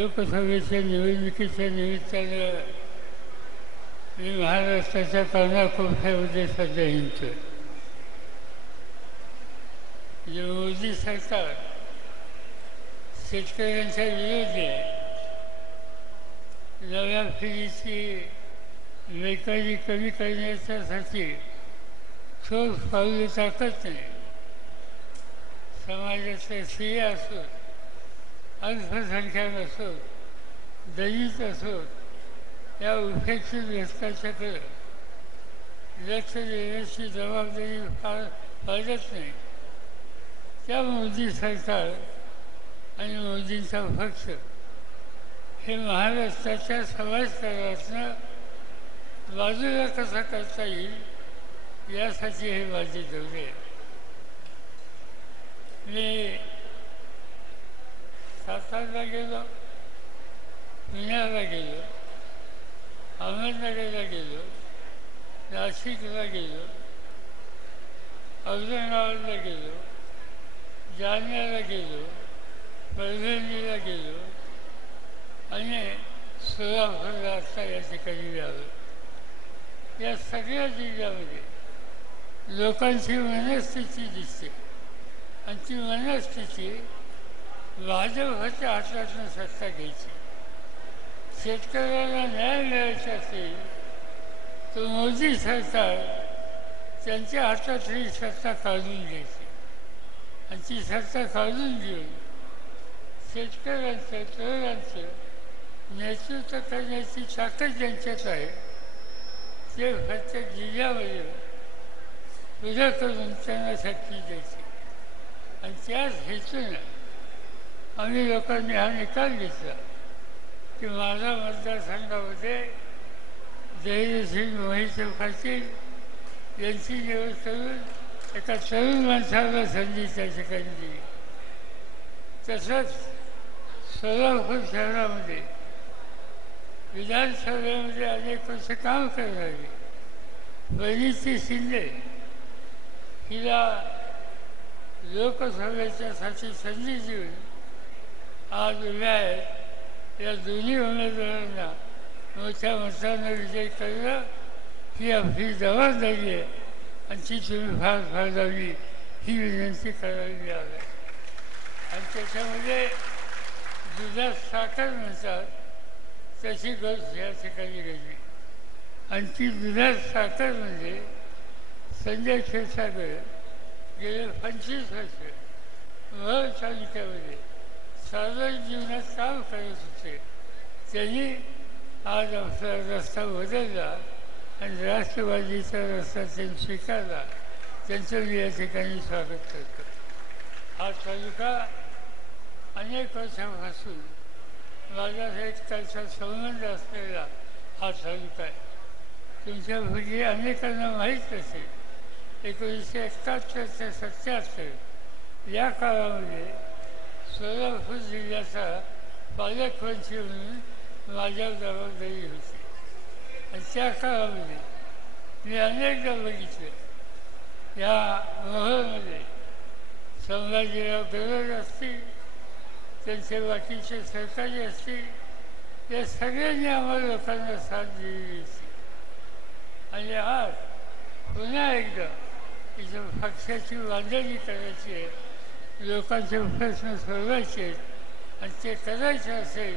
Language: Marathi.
लोकसभेच्या निवडणुकीच्या निमित्तानं मी महाराष्ट्राच्या कानाकोपऱ्यामध्ये सध्या हिंडतोय. जे मोदी सरकार शेतकऱ्यांच्या विरोधी आहे. नव्या पिढीची बेकारी कमी करण्यासाठी ठोस पाऊले टाकत नाही. समाजातले स्त्रिया असोत, अल्पसंख्याक असोत, दलित असोत, या उपेक्षित व्यक्ताच्याकडे लक्ष देण्याची जबाबदारी पाळत नाही. त्या मोदी सरकार आणि मोदींचा पक्ष हे महाराष्ट्राच्या समाजकारणातनं बाजूला कसा करता येईल यासाठी हे माझे दौरे आहे. मी सातारला गेलो, पुण्याला गेलो, अहमदनगरला गेलो, नाशिकला गेलो, औरंगाबादला गेलो, जालन्याला गेलो, परभणीला गेलो आणि सोलापूरला आता या ठिकाणी आलो. या सगळ्या जिल्ह्यामध्ये लोकांची मनस्थिती दिसते आणि ती मनस्थिती भाजपच्या हातातून सत्ता घ्यायची. शेतकऱ्याला न्याय मिळायचा असेल तर मोदी सरकार त्यांच्या हातातली सत्ता काढून घ्यायची आणि ती सत्ता काढून घेऊन शेतकऱ्यांचं तरुणांचं नेतृत्व करण्याची ताकद ज्यांच्यात आहे ते प्रत्येक जिल्ह्यामध्ये उद्या करून त्यांना शक्ती द्यायची. आणि त्याच हेतूनं आम्ही लोकांनी हा निकाल घेतला की माझा मतदारसंघामध्ये धैर्यशील मोहिते पाटील यांची निवड करून एका तरुण माणसाला संधी त्या ठिकाणी दिली. तसंच सोलापूर शहरामध्ये विधानसभेमध्ये अनेक वर्ष काम करणारी वनिती शिंदे हिला लोकसभेच्यासाठी संधी देऊन आज उभ्या आहेत. या दोन्ही उमेदवारांना मोठ्या मतानं विजय करणं ही आपली जबाबदारी आहे आणि ती तुम्ही फार फाळावी ही विनंती करावी लागेल. आणि त्याच्यामध्ये दुधात साखर म्हणतात तशी गोष्ट या ठिकाणी घडली. आणि ती दुधात साखर म्हणजे संजय क्षीरसागर गेले 25 वर्ष महड तालुक्यामध्ये साधारण जीवनात काम करत होते. त्यांनी आज आपला रस्ता बदलला आणि राष्ट्रवादीचा रस्ता त्यांनी स्वीकारला. त्यांचं मी या ठिकाणी स्वागत करतो. हा तालुका अनेक वर्षापासून माझा शेतकऱ्याचा संबंध असलेला हा तालुका आहे. तुमच्यापैकी अनेकांना माहीत असेल 1971 ते 77 या काळामध्ये सोलापूर जिल्ह्याचा पालकमंत्री म्हणून माझ्यावर जबाबदारी होती. आणि त्या काळामध्ये मी अनेकदा बघितलं या मोहळमध्ये संभाजीराव गरड असतील, त्यांचे बाकीचे सहकारी असतील, या सगळ्यांनी आम्हाला लोकांना साथ दिलेली होती. आणि आज पुन्हा एकदा इथं पक्षाची बांधणी करायची आहे, लोकांचे प्रश्न सोडवायचे आहेत आणि ते करायचे असेल